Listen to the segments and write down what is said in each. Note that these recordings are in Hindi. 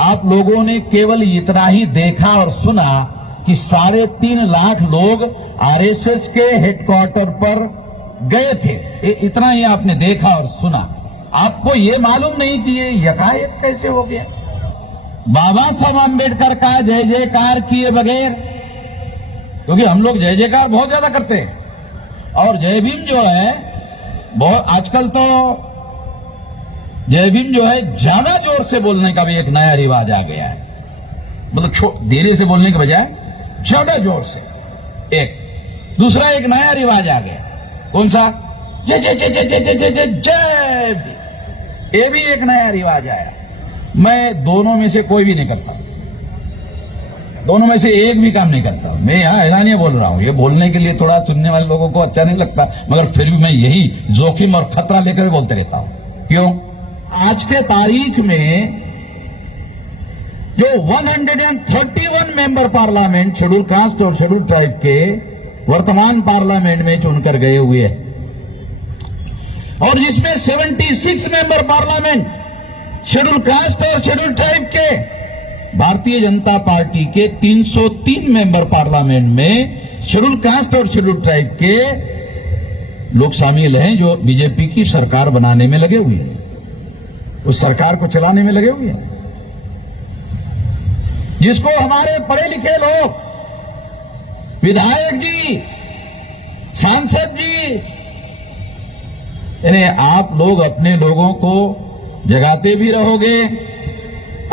आप लोगों ने केवल इतना ही देखा और सुना कि 3.5 लाख लोग आरएसएस के हेडक्वार्टर पर गए थे। इतना ही आपने देखा और सुना। आपको ये मालूम नहीं कि ये यकायक कैसे हो गया। बाबा साहब आम्बेडकर का जय जयकार किए बगैर, क्योंकि हम लोग जय जयकार बहुत ज्यादा करते हैं और जय भीम जो है बहुत आजकल तो जय भीम जो है ज्यादा जोर से बोलने का भी एक नया रिवाज आ गया है। मतलब धीरे से बोलने के बजाय ज्यादा जोर से। एक दूसरा एक नया रिवाज आ गया, कौन सा? जय जय जय जय जय जय जय जय जय भीम। ये भी एक नया रिवाज आया। मैं दोनों में से कोई भी नहीं करता, दोनों में से एक भी काम नहीं करता। मैं यहाँ ऐलानिया बोल रहा हूँ। ये बोलने के लिए थोड़ा सुनने वाले लोगों को अच्छा नहीं लगता, मगर फिर भी मैं यही जोखिम और खतरा लेकर बोलते रहता हूँ। क्यों? आज के तारीख में जो 131 मेंबर पार्लियामेंट शेड्यूल कास्ट और शेड्यूल ट्राइब के वर्तमान पार्लियामेंट में चुनकर गए हुए हैं और जिसमें 76 मेंबर पार्लियामेंट शेड्यूल कास्ट और शेड्यूल ट्राइब के, भारतीय जनता पार्टी के 303 मेंबर पार्लियामेंट में शेड्यूल कास्ट और शेड्यूल ट्राइब के लोग शामिल हैं, जो बीजेपी की सरकार बनाने में लगे हुए हैं, उस सरकार को चलाने में लगे हुए हैं, जिसको हमारे पढ़े लिखे लोग, विधायक जी, सांसद जी, यानी आप लोग अपने लोगों को जगाते भी रहोगे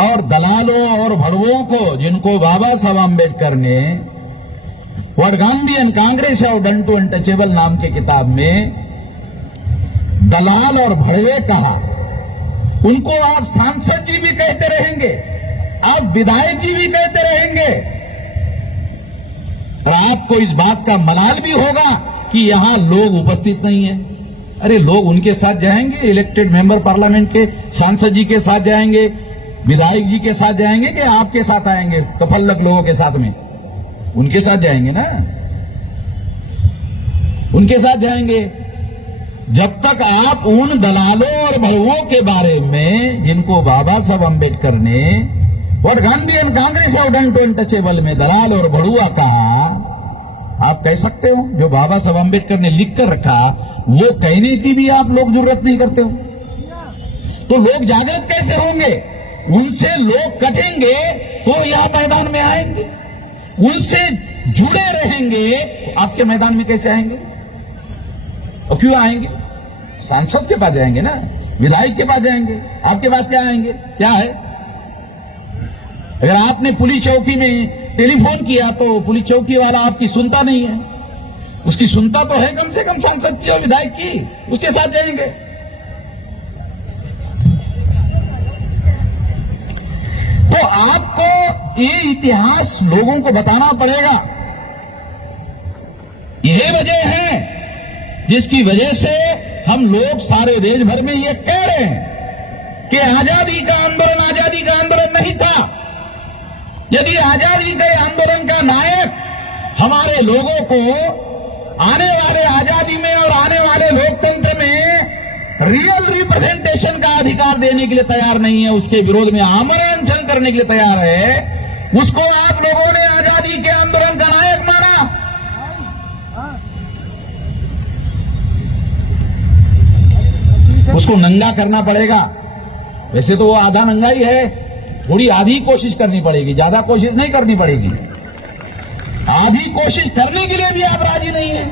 और दलालों और भड़वों को, जिनको बाबा साहब आम्बेडकर ने what Gandhi and Congress have done to untouchable नाम के किताब में दलाल और भड़वे कहा, उनको आप सांसद जी भी कहते रहेंगे, आप विधायक जी भी कहते रहेंगे और आपको इस बात का मलाल भी होगा कि यहां लोग उपस्थित नहीं है। अरे लोग उनके साथ जाएंगे, इलेक्टेड मेंबर पार्लियामेंट के सांसद जी के साथ जाएंगे, विधायक जी के साथ जाएंगे कि आपके साथ आएंगे? कफल्लक लोगों के साथ में उनके साथ जाएंगे ना, उनके साथ जाएंगे। जब तक आप उन दलालों और भड़वों के बारे में, जिनको बाबा साहब आम्बेडकर ने what Gandhi and Congress have done to untouchable में दलाल और भड़ुआ कहा, आप कह सकते हो? जो बाबा साहब आम्बेडकर ने लिख कर रखा वो कहने की भी आप लोग जरूरत नहीं करते हो, तो लोग जागृत कैसे होंगे? उनसे लोग कटेंगे तो यहां मैदान में आएंगे, उनसे जुड़े रहेंगे तो आपके मैदान में कैसे आएंगे? और क्यों आएंगे? सांसद के पास जाएंगे ना, विधायक के पास जाएंगे, आपके पास क्या आएंगे? क्या है? अगर आपने पुलिस चौकी में टेलीफोन किया तो पुलिस चौकी वाला आपकी सुनता नहीं है, उसकी सुनता तो है कम से कम सांसद की और विधायक की, उसके साथ जाएंगे। तो आपको ये इतिहास लोगों को बताना पड़ेगा। यह वजह है जिसकी वजह से हम लोग सारे देश भर में ये कह रहे हैं कि आजादी का आंदोलन नहीं था। यदि आजादी के आंदोलन का नायक हमारे लोगों को आने वाले आजादी में और आने वाले लोकतंत्र में रियल रिप्रेजेंटेशन का अधिकार देने के लिए तैयार नहीं है, उसके विरोध में आमरण अनशन करने के लिए तैयार है, उसको आप लोगों ने आजादी के आंदोलन का नायक माना। उसको नंगा करना पड़ेगा। वैसे तो वो आधा नंगा ही है, थोड़ी आधी कोशिश करनी पड़ेगी, ज्यादा कोशिश नहीं करनी पड़ेगी। आधी कोशिश करने के लिए भी आप राजी नहीं है।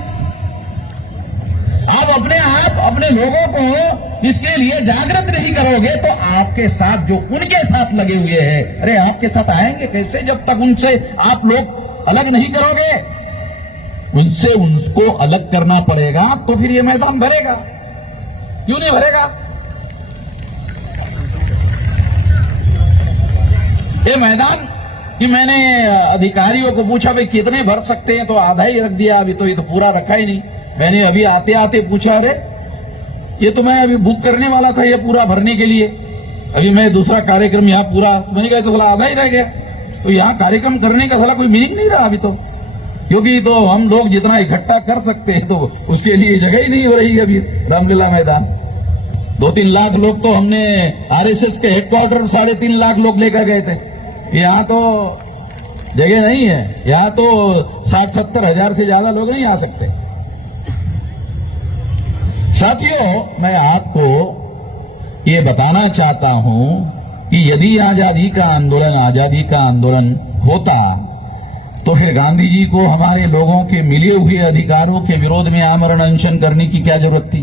आप अपने लोगों को इसके लिए जागृत नहीं करोगे तो आपके साथ जो उनके साथ लगे हुए हैं, अरे आपके साथ आएंगे कैसे जब तक उनसे आप लोग अलग नहीं करोगे? उनसे उनको अलग करना पड़ेगा तो फिर ये मैदान भरेगा। क्यों नहीं भरेगा? ये मैदान कि मैंने अधिकारियों को पूछा भाई कितने भर सकते हैं, तो आधा ही रख दिया, अभी तो ये तो पूरा रखा ही नहीं। मैंने अभी आते आते पूछा, अरे ये तो मैं अभी बुक करने वाला था ये पूरा भरने के लिए, अभी मैं दूसरा कार्यक्रम यहाँ पूरा, मैंने कहा तो थोड़ा आधा ही रह गया। तो यहाँ कार्यक्रम करने का थोड़ा कोई मीनिंग नहीं रहा अभी तो, क्योंकि तो हम लोग जितना इकट्ठा कर सकते हैं तो उसके लिए जगह ही नहीं हो रही है अभी रामलीला मैदान। 2-3 लाख लोग तो हमने आरएसएस के हेडक्वार्टर 3.5 लाख लोग लेकर गए थे। यहाँ तो जगह नहीं है, यहाँ तो 60-70 हजार से ज्यादा लोग नहीं आ सकते। साथियों, मैं आपको ये बताना चाहता हूं कि यदि आजादी का आंदोलन होता तो फिर गांधी जी को हमारे लोगों के मिले हुए अधिकारों के विरोध में आमरण अनशन करने की क्या जरूरत थी?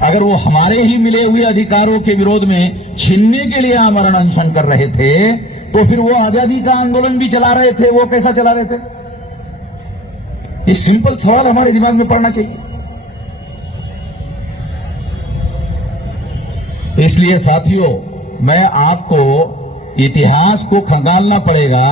अगर वो हमारे ही मिले हुए अधिकारों के विरोध में छीनने के लिए आमरण अनशन कर रहे थे तो फिर वो आजादी का आंदोलन भी चला रहे थे, वो कैसा चला रहे थे? ये सिंपल सवाल हमारे दिमाग में पड़ना चाहिए। इसलिए साथियों, मैं आपको इतिहास को खंगालना पड़ेगा,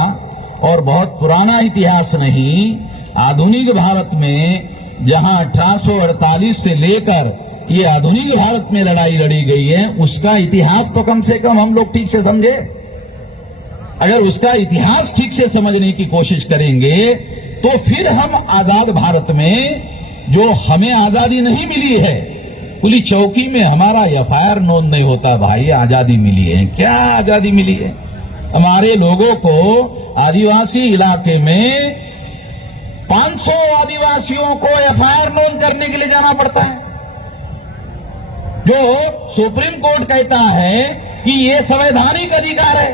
और बहुत पुराना इतिहास नहीं, आधुनिक भारत में जहां 1848 से लेकर ये आधुनिक भारत में लड़ाई लड़ी गई है, उसका इतिहास तो कम से कम हम लोग ठीक से समझे। अगर उसका इतिहास ठीक से समझने की कोशिश करेंगे तो फिर हम आजाद भारत में, जो हमें आजादी नहीं मिली है, पुलिस चौकी में हमारा एफआईआर नोंद नहीं होता, भाई आजादी मिली है, क्या आजादी मिली है? हमारे लोगों को आदिवासी इलाके में 500 आदिवासियों को एफआईआर नोंद करने के लिए जाना पड़ता है। जो सुप्रीम कोर्ट कहता है कि ये संवैधानिक अधिकार है,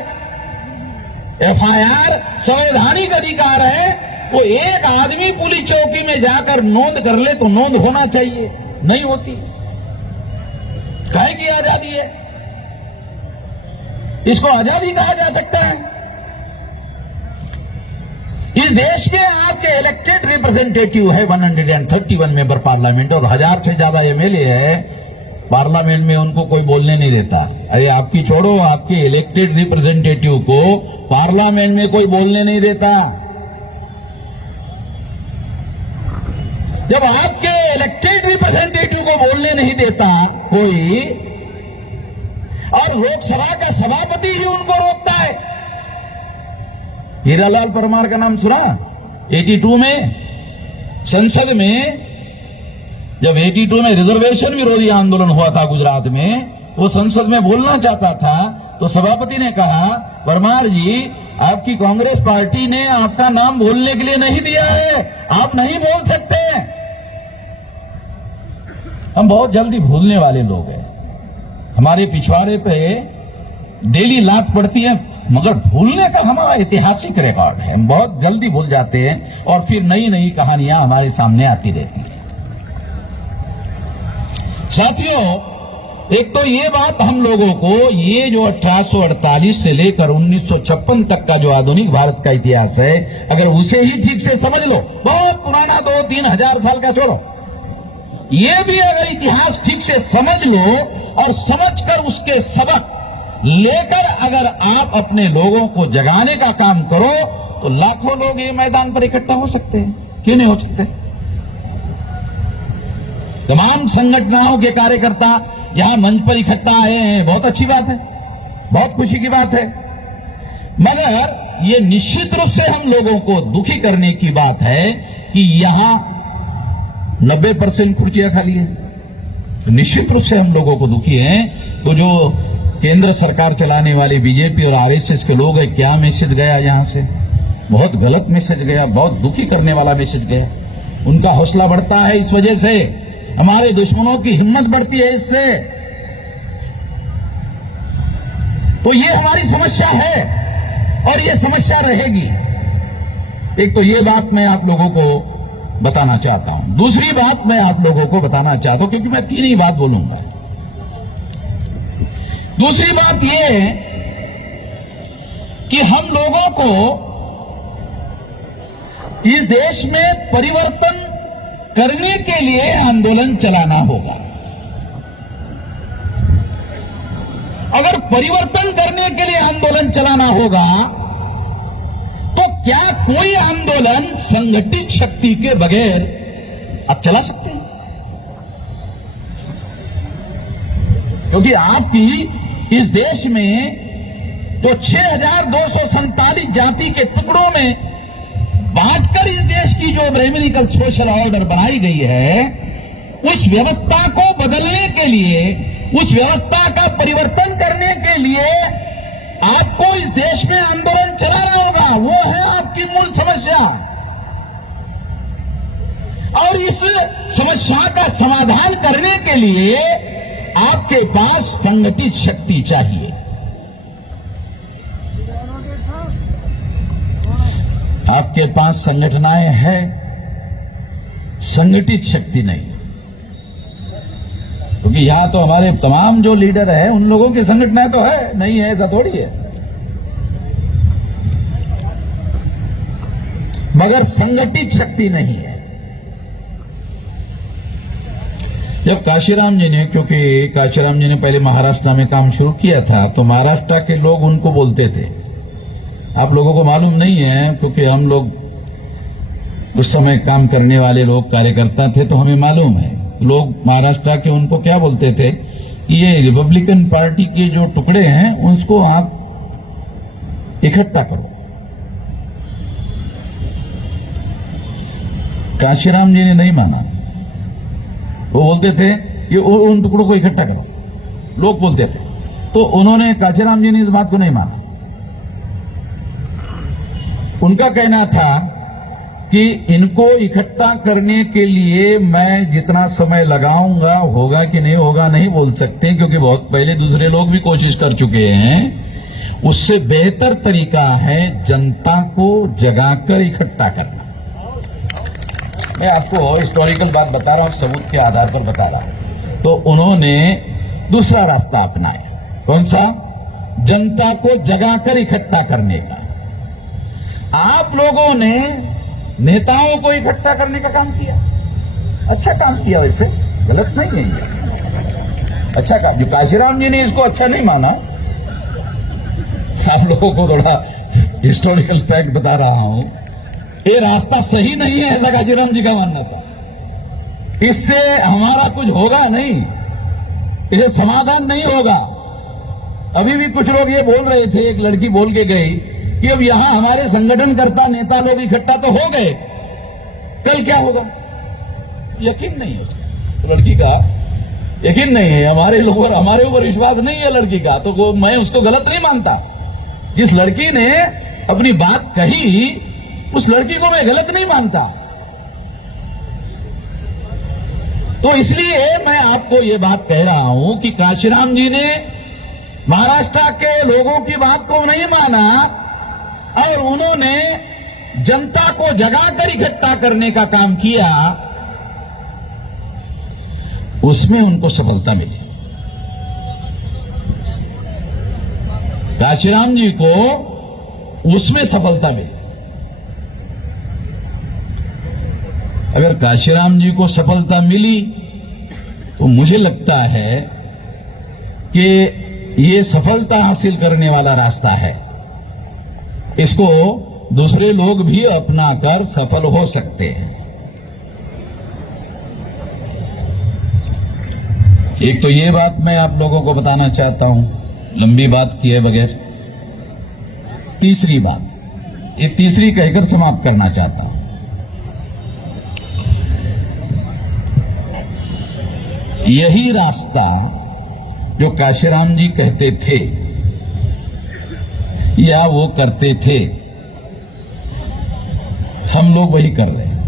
एफआईआर संवैधानिक अधिकार है, वो एक आदमी पुलिस चौकी में जाकर नोंद कर ले तो नोंद होना चाहिए, नहीं होती। काहे की आजादी है? इसको आजादी कहा जा सकता है? इस देश के आपके इलेक्टेड रिप्रेजेंटेटिव है 131 मेंबर पार्लियामेंट, और 1000 से ज्यादा एमएलए है पार्लियामेंट में, उनको कोई बोलने नहीं देता। अरे आपकी छोड़ो, आपके इलेक्टेड रिप्रेजेंटेटिव को पार्लियामेंट में कोई बोलने नहीं देता। जब आपके इलेक्टेड रिप्रेजेंटेटिव को बोलने नहीं देता कोई, और लोकसभा का सभापति ही उनको रोकता है। हीरालाल परमार का नाम सुना? 82 में संसद में, जब 82 में रिजर्वेशन विरोधी आंदोलन हुआ था गुजरात में, वो संसद में बोलना चाहता था तो सभापति ने कहा, परमार जी, आपकी कांग्रेस पार्टी ने आपका नाम बोलने के लिए नहीं दिया है, आप नहीं बोल सकते। हम बहुत जल्दी भूलने वाले लोग हैं, हमारे पिछवाड़े पे डेली लात पड़ती है, मगर भूलने का हमारा ऐतिहासिक रिकॉर्ड है। हम बहुत जल्दी भूल जाते हैं और फिर नई नई कहानियां हमारे सामने आती रहती है। साथियों, एक तो ये बात हम लोगों को, ये जो 1848 से लेकर 1956 तक का जो आधुनिक भारत का इतिहास है, अगर उसे ही ठीक से समझ लो, बहुत पुराना 2-3 हजार साल का छोड़ो, ये भी अगर इतिहास ठीक से समझ लो और समझकर उसके सबक लेकर अगर आप अपने लोगों को जगाने का काम करो तो लाखों लोग ये मैदान पर इकट्ठा हो सकते हैं। क्यों नहीं हो सकते? तमाम संगठनों के कार्यकर्ता यहां मंच पर इकट्ठा आए हैं, बहुत अच्छी बात है, बहुत खुशी की बात है, मगर ये निश्चित रूप से हम लोगों को दुखी करने की बात है कि यहां 90% कुर्सियां खाली हैं। तो निश्चित रूप से हम लोगों को दुखी हैं। तो जो केंद्र सरकार चलाने वाले बीजेपी और आरएसएस के लोग हैं, क्या मैसेज गया यहां से? बहुत गलत मैसेज गया, बहुत दुखी करने वाला मैसेज गया। उनका हौसला बढ़ता है इस वजह से, हमारे दुश्मनों की हिम्मत बढ़ती है इससे। तो ये हमारी समस्या है और ये समस्या रहेगी। एक तो ये बात मैं आप लोगों को बताना चाहता हूं। दूसरी बात मैं आप लोगों को बताना चाहता हूं, क्योंकि मैं 3 ही बात बोलूंगा। दूसरी बात यह है कि हम लोगों को इस देश में परिवर्तन करने के लिए आंदोलन चलाना होगा। अगर परिवर्तन करने के लिए आंदोलन चलाना होगा तो क्या कोई आंदोलन संगठित शक्ति के बगैर आप चला सकते हैं? क्योंकि आपकी इस देश में तो 6,247 जाति के टुकड़ों में बांटकर इस देश की जो ब्रेमिनिकल सोशल ऑर्डर बनाई गई है, उस व्यवस्था को बदलने के लिए, उस व्यवस्था का परिवर्तन करने के लिए आपको इस देश में आंदोलन चलाना होगा। वो है आपकी मूल समस्या। और इस समस्या का समाधान करने के लिए आपके पास संगठित शक्ति चाहिए। आपके पास संगठनाएं हैं, संगठित शक्ति नहीं। क्योंकि यहां तो हमारे तमाम जो लीडर हैं उन लोगों की संगठनाएं तो है, नहीं है ऐसा थोड़ी है, मगर संगठित शक्ति नहीं है। जब काशीराम जी ने, क्योंकि काशीराम जी ने पहले महाराष्ट्र में काम शुरू किया था, तो महाराष्ट्र के लोग उनको बोलते थे, आप लोगों को मालूम नहीं है क्योंकि हम लोग उस समय काम करने वाले लोग कार्यकर्ता थे तो हमें मालूम है। लोग महाराष्ट्र के उनको क्या बोलते थे कि ये रिपब्लिकन पार्टी के जो टुकड़े हैं उसको आप इकट्ठा करो। काशीराम जी ने नहीं माना, वो बोलते थे कि उन टुकड़ों को इकट्ठा करो, लोग बोलते थे। तो उन्होंने, काशीराम जी ने इस बात को नहीं माना। उनका कहना था कि इनको इकट्ठा करने के लिए मैं जितना समय लगाऊंगा, होगा कि नहीं होगा नहीं बोल सकते, क्योंकि बहुत पहले दूसरे लोग भी कोशिश कर चुके हैं। उससे बेहतर तरीका है जनता को जगाकर इकट्ठा करना। मैं आपको हिस्टोरिकल बात बता रहा हूं, सबूत के आधार पर बता रहा हूं। तो उन्होंने दूसरा रास्ता अपनाया। कौन सा? जनता को जगाकर इकट्ठा करने का। आप लोगों ने नेताओं को इकट्ठा करने का काम किया, अच्छा काम किया, वैसे गलत नहीं है ये, अच्छा काम। जो काशीराम जी ने इसको अच्छा नहीं माना, आप लोगों को थोड़ा हिस्टोरिकल फैक्ट बता रहा हूं, ये रास्ता सही नहीं है, ऐसा काशीराम जी का मानना था। इससे हमारा कुछ होगा नहीं, इसे समाधान नहीं होगा। अभी भी कुछ लोग ये बोल रहे थे, एक लड़की बोल के गई कि अब यहां हमारे संगठनकर्ता नेता लोग इकट्ठा तो हो गए, कल क्या होगा? यकीन नहीं है लड़की का, यकीन नहीं है हमारे लोगों, हमारे ऊपर विश्वास नहीं है लड़की का, तो मैं उसको गलत नहीं मानता। जिस लड़की ने अपनी बात कही उस लड़की को मैं गलत नहीं मानता। तो इसलिए मैं आपको ये बात कह रहा हूं कि काशीराम जी ने महाराष्ट्र के लोगों की बात को नहीं माना और उन्होंने जनता को जगाकर इकट्ठा करने का काम किया, उसमें उनको सफलता मिली। काशीराम जी को उसमें सफलता मिली। अगर काशीराम जी को सफलता मिली तो मुझे लगता है कि ये सफलता हासिल करने वाला रास्ता है, इसको दूसरे लोग भी अपनाकर सफल हो सकते हैं। एक तो ये बात मैं आप लोगों को बताना चाहता हूं, लंबी बात किए बगैर। तीसरी बात, ये तीसरी कहकर समाप्त करना चाहता हूं। यही रास्ता जो काशीराम जी कहते थे या वो करते थे, हम लोग वही कर रहे हैं।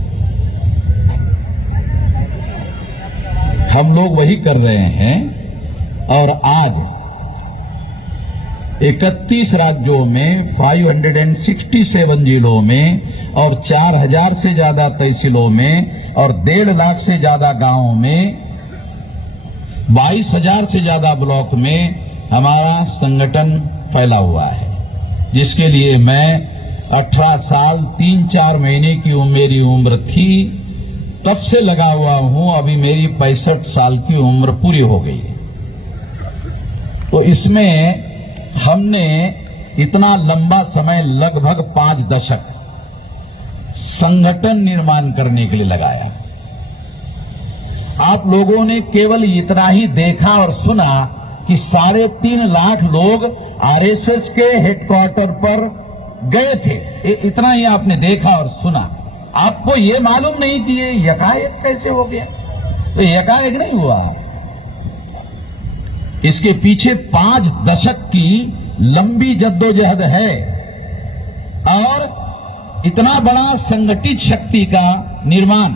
हम लोग वही कर रहे हैं और आज 31 राज्यों में, 567 जिलों में और 4000 से ज्यादा तहसीलों में और 1.5 लाख से ज्यादा गांवों में, 22,000 से ज्यादा ब्लॉक में हमारा संगठन फैला हुआ है, जिसके लिए मैं 18 साल 3-4 महीने की मेरी उम्र थी तब से लगा हुआ हूं। अभी मेरी 65 साल की उम्र पूरी हो गई है। तो इसमें हमने इतना लंबा समय, लगभग 5 दशक संगठन निर्माण करने के लिए लगाया। आप लोगों ने केवल इतना ही देखा और सुना कि 3.5 लाख लोग आरएसएस के हेडक्वार्टर पर गए थे, इतना ही आपने देखा और सुना। आपको ये मालूम नहीं कि ये यकायक कैसे हो गया। तो एकाएक नहीं हुआ। इसके पीछे 5 दशक की लंबी जद्दोजहद है और इतना बड़ा संगठित शक्ति का निर्माण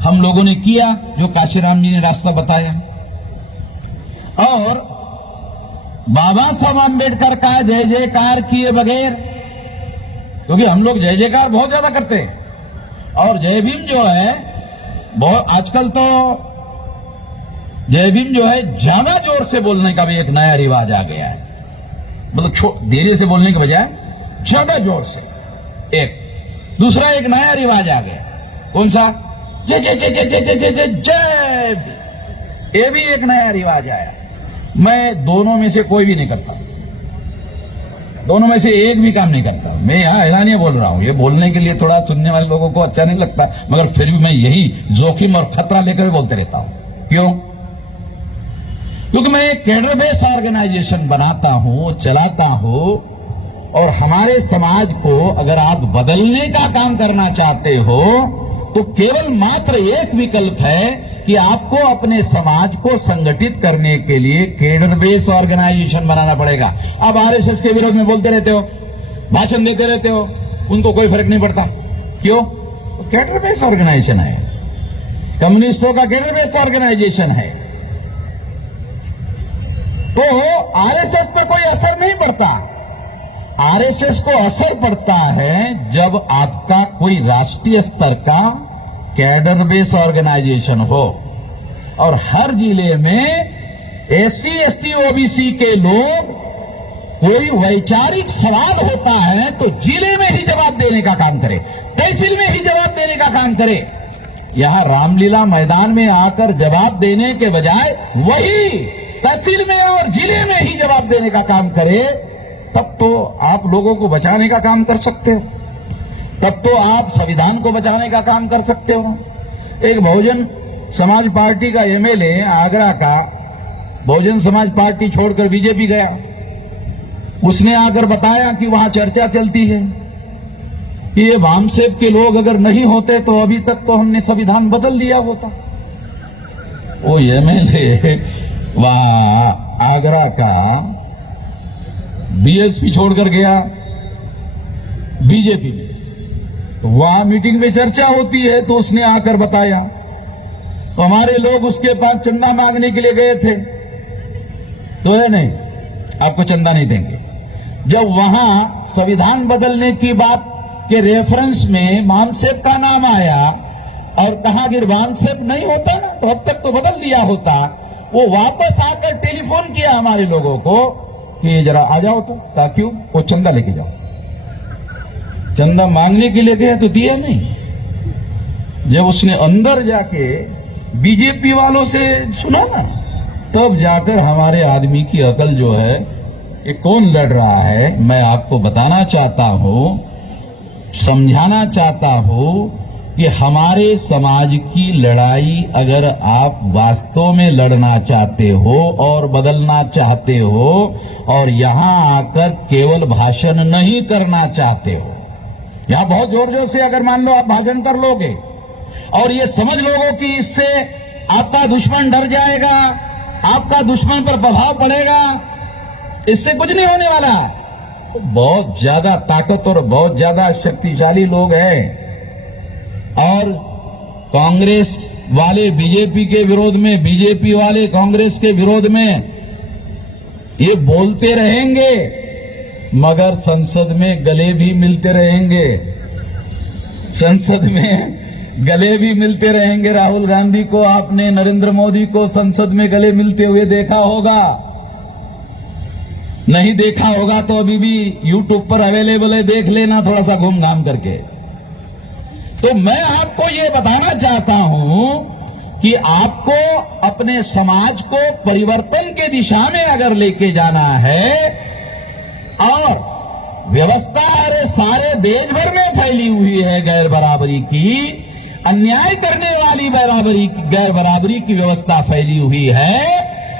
हम लोगों ने किया, जो काशीराम जी ने रास्ता बताया। और बाबा साहब आंबेडकर का जय जयकार किए बगैर, क्योंकि हम लोग जय जयकार बहुत ज्यादा करते हैं और जय भीम जो है बहुत, आजकल तो जय भीम जो है ज्यादा जोर से बोलने का भी एक नया रिवाज आ गया है। मतलब धीरे से बोलने के बजाय ज्यादा जोर से। एक दूसरा एक नया रिवाज आ गया, कौन सा? जय जय जय जय जय जय जय जय जय। ये भी एक नया रिवाज आया। मैं दोनों में से कोई भी नहीं करता, दोनों में से एक भी काम नहीं करता। मैं यहां ऐलानिया बोल रहा हूं, ये बोलने के लिए थोड़ा सुनने वाले लोगों को अच्छा नहीं लगता, मगर फिर भी मैं यही जोखिम और खतरा लेकर बोलते रहता हूं। क्यों? क्योंकि मैं एक कैडर बेस ऑर्गेनाइजेशन बनाता हूं, चलाता हूं, और हमारे समाज को अगर आप बदलने का काम करना चाहते हो तो केवल मात्र एक विकल्प है कि आपको अपने समाज को संगठित करने के लिए कैडर बेस ऑर्गेनाइजेशन बनाना पड़ेगा। आप आरएसएस के विरोध में बोलते रहते हो, भाषण देते रहते हो, उनको कोई फर्क नहीं पड़ता। क्यों? तो कैडर बेस ऑर्गेनाइजेशन है, कम्युनिस्टों का कैडर बेस ऑर्गेनाइजेशन है, तो आरएसएस पे कोई असर नहीं पड़ता। आरएसएस को असर पड़ता है जब आपका कोई राष्ट्रीय स्तर का कैडर बेस ऑर्गेनाइजेशन हो और हर जिले में एससी एसटी ओबीसी के लोग, कोई वैचारिक सवाल होता है तो जिले में ही जवाब देने का काम करे, तहसील में ही जवाब देने का काम करे। यहां रामलीला मैदान में आकर जवाब देने के बजाय वही तहसील में और जिले में ही जवाब देने का काम करे, तब तो आप लोगों को बचाने का काम कर सकते हो, तब तो आप संविधान को बचाने का काम कर सकते हो। एक बहुजन समाज पार्टी का एमएलए आगरा का बहुजन समाज पार्टी छोड़कर बीजेपी गया, उसने आकर बताया कि वहां चर्चा चलती है कि ये वामसेफ के लोग अगर नहीं होते तो अभी तक तो हमने संविधान बदल दिया होता। वो एमएलए वहां आगरा का बीएसपी छोड़कर गया बीजेपी में, तो वहां मीटिंग में चर्चा होती है तो उसने आकर बताया, तो हमारे लोग उसके पास चंदा मांगने के लिए गए थे, तो है नहीं, आपको चंदा नहीं देंगे। जब वहां संविधान बदलने की बात के रेफरेंस में मामसेप का नाम आया और कहा कि मामसेप नहीं होता ना तो अब तक तो बदल दिया होता, वो वापस आकर टेलीफोन किया हमारे लोगों को कि जरा आ जाओ, तो कहा क्यों? वो चंदा लेके जाओ। चंदा मांगने के लिए गए तो दिया नहीं। जब उसने अंदर जाके बीजेपी वालों से सुना ना, तब जाकर हमारे आदमी की अकल जो है, ये कौन लड़ रहा है, मैं आपको बताना चाहता हूं, समझाना चाहता हूं कि हमारे समाज की लड़ाई अगर आप वास्तव में लड़ना चाहते हो और बदलना चाहते हो और यहां आकर केवल भाषण नहीं करना चाहते हो, यहां बहुत जोर जोर से अगर मान लो आप भाषण कर लोगे और ये समझ लोगे कि इससे आपका दुश्मन डर जाएगा, आपका दुश्मन पर प्रभाव पड़ेगा, इससे कुछ नहीं होने वाला। बहुत ज्यादा ताकत और बहुत ज्यादा शक्तिशाली लोग हैं और कांग्रेस वाले बीजेपी के विरोध में, बीजेपी वाले कांग्रेस के विरोध में ये बोलते रहेंगे, मगर संसद में गले भी मिलते रहेंगे, संसद में गले भी मिलते रहेंगे। राहुल गांधी को आपने, नरेंद्र मोदी को संसद में गले मिलते हुए देखा होगा, नहीं देखा होगा तो अभी भी यूट्यूब पर अवेलेबल है, देख लेना थोड़ा सा घूम घाम करके। तो मैं आपको ये बताना चाहता हूं कि आपको अपने समाज को परिवर्तन के दिशा में अगर लेके जाना है और व्यवस्था सारे देश भर में फैली हुई है गैर बराबरी की, अन्याय करने वाली गैर बराबरी की व्यवस्था फैली हुई है,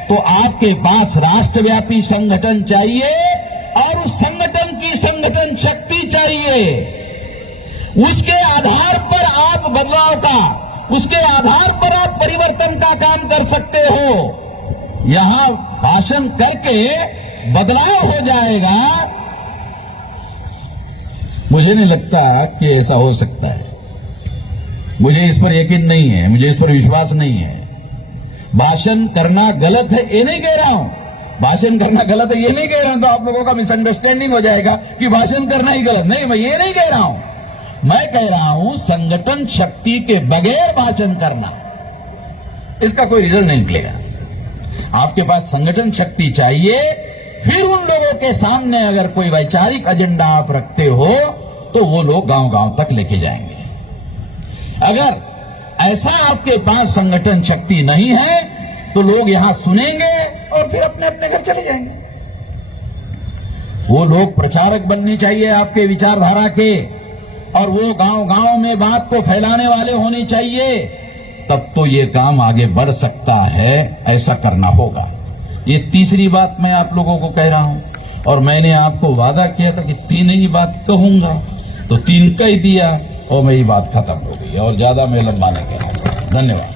तो आपके पास राष्ट्रव्यापी संगठन चाहिए और उस संगठन की संगठन शक्ति चाहिए। उसके आधार पर आप बदलाव का, उसके आधार पर आप परिवर्तन का काम कर सकते हो। यहां भाषण करके बदलाव हो जाएगा, मुझे नहीं लगता कि ऐसा हो सकता है। मुझे इस पर यकीन नहीं है, मुझे इस पर विश्वास नहीं है। भाषण करना गलत है ये नहीं कह रहा हूं, भाषण करना गलत है ये नहीं कह रहा हूं, तो आप लोगों का मिसअंडरस्टैंडिंग हो जाएगा कि भाषण करना ही गलत। नहीं, मैं ये नहीं कह रहा हूं। मैं कह रहा हूं संगठन शक्ति के बगैर भाषण करना, इसका कोई रिजल्ट नहीं निकलेगा। आपके पास संगठन शक्ति चाहिए, फिर उन लोगों के सामने अगर कोई वैचारिक एजेंडा आप रखते हो तो वो लोग गांव गांव तक लेके जाएंगे। अगर ऐसा आपके पास संगठन शक्ति नहीं है तो लोग यहां सुनेंगे और फिर अपने अपने घर चले जाएंगे। वो लोग प्रचारक बनने चाहिए आपके विचारधारा के, और वो गांव गांव में बात को फैलाने वाले होने चाहिए, तब तो ये काम आगे बढ़ सकता है। ऐसा करना होगा। ये तीसरी बात मैं आप लोगों को कह रहा हूं, और मैंने आपको वादा किया था कि 3 ही बात कहूंगा, तो 3 कह दिया और मेरी बात खत्म हो गई, और ज्यादा मैं लंबा नहीं करूंगा। धन्यवाद।